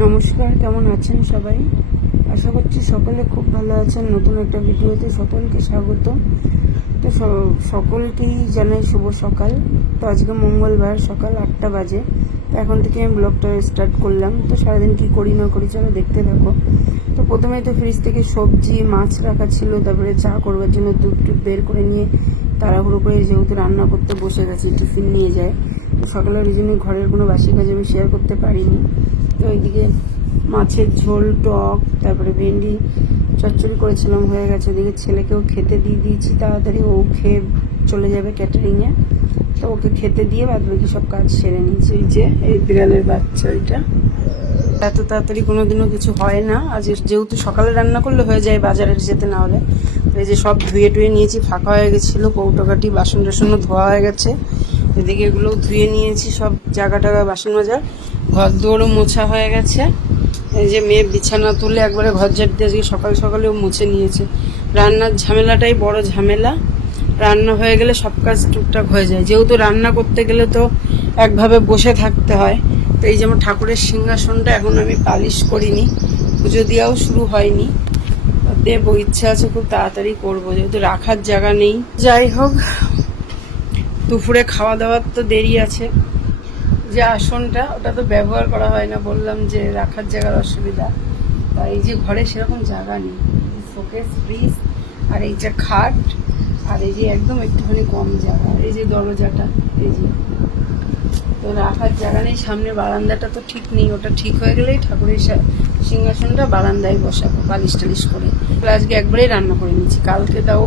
নমস্কার, কেমন আছেন সবাই? আশা করছি সকলে খুব ভালো আছেন। নতুন একটা ভিডিওতে সকলকে স্বাগত। তো সকলকেই জানাই শুভ সকাল। তো আজকে মঙ্গলবার, সকাল আটটা বাজে। তো এখন থেকে আমি ব্লগটা স্টার্ট করলাম। তো সারাদিন কি করি না করি চলো দেখতে থাকো। তো প্রথমে তো ফ্রিজ থেকে সবজি, মাছ রাখা ছিল। তারপরে চা করবার জন্য দুধ টুধ বের করে নিয়ে তাড়াহুড়ো করে যেহেতু রান্না করতে বসে গেছি, টিফিন নিয়ে যায়। সকালের ওই জন্য ঘরের কোনো বাসি কাজ আমি শেয়ার করতে পারিনি। তো ওইদিকে মাছের ঝোল টক তারপরে ভেন্ডি চচ্চড়ি করেছিলাম হয়ে গেছে। ওদিকে ছেলেকেও খেতে দিয়ে দিয়েছি তাড়াতাড়ি ও খেয়ে চলে যাবে ক্যাটারিংয়ে তো ওকে খেতে দিয়ে বাদ বাকি সব কাজ সেরে নিয়েছি। ওই যে এই বিড়ালের বাচ্চা ওইটা এত তাড়াতাড়ি কোনোদিনও কিছু হয় না। আজ যেহেতু সকালে রান্না করলে হয়ে যায় বাজারে যেতে না হলে। এই যে সব ধুয়ে টুয়ে নিয়েছি ফাঁকা হয়ে গেছিল কৌটোকাটি বাসন টাসনও ধোয়া হয়ে গেছে। এদিকে এগুলো ধুয়ে নিয়েছি, সব জায়গা টাগা, বাসন মাজা। ঘর দুয়ারও মোছা হয়ে গেছে। এই যে মেয়ে বিছানা তুলে একবারে ঘর ঝাড় দিয়ে আজকে সকাল সকালেও মুছে নিয়েছে। রান্নার ঝামেলাটাই বড় ঝামেলা। রান্না হয়ে গেলে সব কাজ টুকটাক হয়ে যায়। যেহেতু রান্না করতে গেলে তো একভাবে বসে থাকতে হয়, তো এই যেমন ঠাকুরের সিংহাসনটা এখন আমি পালিশ করিনি, পুজো দেওয়াও শুরু হয়নি। দেবো, ইচ্ছা আছে খুব তাড়াতাড়ি করব, যেহেতু রাখার জায়গা নেই। যাই হোক দুপুরে খাওয়া দাওয়ার তো দেরি আছে। যে আসনটা, ওটা তো ব্যবহার করা হয় না, বললাম যে রাখার জায়গার অসুবিধা। তা এই যে ঘরে সেরকম জায়গা নেই। শোকেস ফ্রিজ আর এই যে খাট, আর এই যে একদম একটুখানি কম জায়গা। এই যে দরজাটা, এই যে। তো রাখার জায়গা নেই, সামনে বারান্দাটা তো ঠিক নেই। ওটা ঠিক হয়ে গেলেই ঠাকুরের সিংহাসনটা বারান্দায় বসাবো, বালিশ টালিশ করে। আজকে একবারেই রান্না করে নিয়েছি। কালকে তাও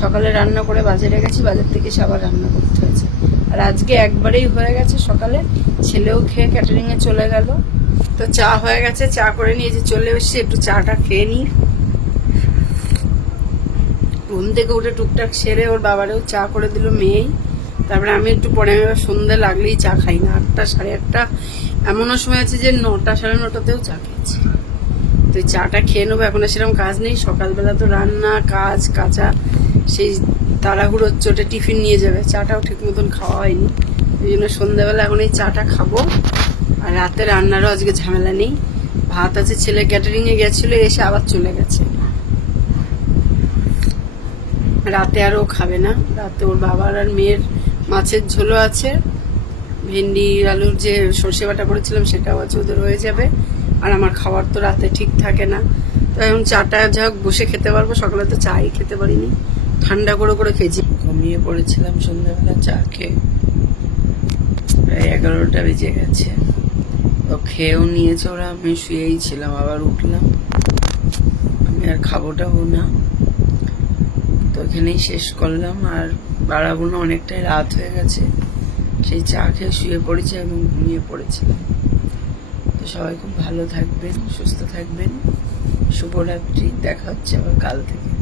সকালে রান্না করে বাজারে গেছি, বাজার থেকে এসে আবার রান্না করতে হয়েছে। আর আজকে একবারেই হয়ে গেছে সকালে, ছেলেও খেয়ে ক্যাটারিংয়ে চলে গেল। তো চা হয়ে গেছে, চা করে নিয়ে যে চলে এসেছি, একটু চাটা খেয়ে নিই। ঘুম থেকে উঠে টুকটাক সেরে ওর বাবারেও চা করে দিল মেয়েই। তারপরে আমি একটু পরে আমি আবার সন্ধ্যে লাগলেই চা খাই না, আটটা সাড়ে আটটা। এমনও সময় আছে যে নটা সাড়ে নটাতেও চা খেয়েছি। তো চাটা খেয়ে নেব, এখন আর সেরকম কাজ নেই। সকালবেলা তো রান্না, কাজ, কাঁচা, সেই তাড়াহুড়োর চোটে টিফিন নিয়ে যাবে। চাটাও ঠিক মতন খাওয়া হয়নি। ওই জন্য সন্ধ্যাবেলা এখন এই চাটা খাব। আর রাতে রান্নারও আজকে ঝামেলা নেই। ভাত আছে, ছেলে ক্যাটারিংয়ে গেছিল, এসে আবার চলে গেছে। রাতে আর ও খাবে না। রাতে ওর বাবার আর মেয়ের মাছের ঝোলও আছে। ভেন্ডি, আলুর যে সর্ষে বাটা করেছিলাম সেটাও আছে, ওদের হয়ে যাবে। আর আমার খাবার তো রাতে ঠিক থাকে না। তো এখন চাটা যা বসে খেতে পারব। সকালে তো চাই খেতে পারিনি। ঠান্ডা করে করে খেয়েছি। ঘুমিয়ে পড়েছিলাম সন্ধ্যাবেলা চা খেয়ে। প্রায় এগারোটা বেজে গেছে। তো খেয়েও নিয়েছে ওরা, আমি শুয়েই ছিলাম, আবার উঠলাম। আমি আর খাবোটাও না। তো এখানেই শেষ করলাম। আর বাড়াবো না, অনেকটাই রাত হয়ে গেছে। সেই চা খেয়ে শুয়ে পড়েছে এবং ঘুমিয়ে পড়েছে। তো সবাই খুব ভালো থাকবেন, সুস্থ থাকবেন। শুভরাত্রি, দেখা হচ্ছে আবার কাল থেকে।